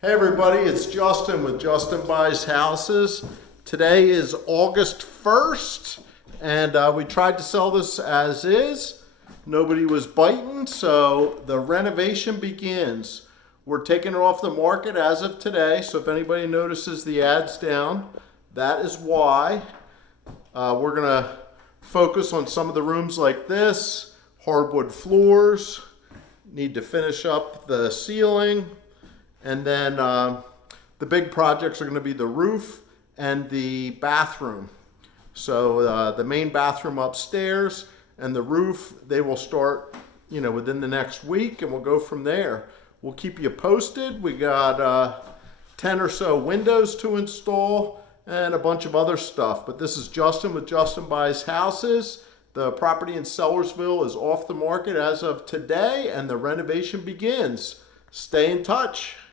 Hey everybody, it's Justin with Justin Buys Houses. Today is August 1st, and we tried to sell this as is. Nobody was biting, so the renovation begins. We're taking it off the market as of today, so if anybody notices the ads down, that is why. We're gonna focus on some of the rooms like this, hardwood floors, need to finish up the ceiling. And then the big projects are going to be the roof and the bathroom. So the main bathroom upstairs and the roof, they will start, within the next week, and we'll go from there. We'll keep you posted. We got 10 or so windows to install and a bunch of other stuff. But this is Justin with Justin Buys Houses. The property in Sellersville is off the market as of today, and the renovation begins. Stay in touch.